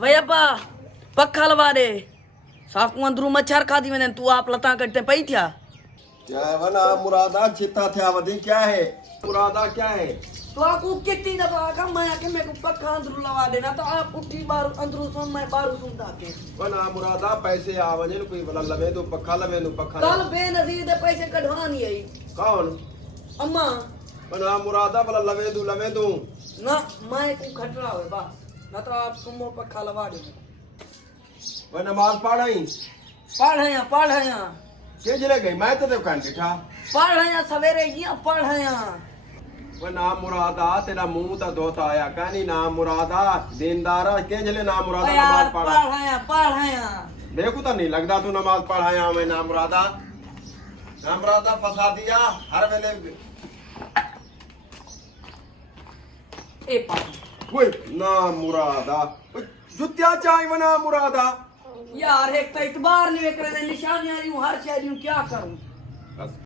वही अब्बा पक्का लवा दे साकू अंदरू मच्छर खा दी मैंने तू आप लता कटते पई थिया क्या है वना मुरादा चिता थे वधी क्या है मुरादा क्या है तो आपको कितनी दफा आका मैं आके मेरे को पक्का अंदरू लवा देना तो आप उठी बार अंदरू सुन मैं बारू सुनता के वना मुरादा पैसे आवने कोई भला लवे तो पक्का लवे नु पक्का कल बेनजीर दे पैसे कढवानी आई कौन अम्मा वना मुरादा भला लवे तू ना मैं को खटरा होए बस ना तो आप सुमो पक्का लवा दे वह नमाज पढ़ाई पढ़या के जले गई मैं तो देव कान बैठा पढ़या सवेरे गया पढ़या वह नाम मुरादा तेरा मुंह ता धोता आया कानी नाम मुरादा दीनदारा के जले नाम मुरादा यार नमाज पढ़ा पढ़या देखो तो नहीं लगता तू नमाज पढ़ाया मैं नाम मुरादा फंसा दिया हर वेले ए पा कोई नाम मुरादा जुत्या चाय वना मुरादा यार एक तो इतबार नहीं करे निशानियां हर शहरी क्या करूं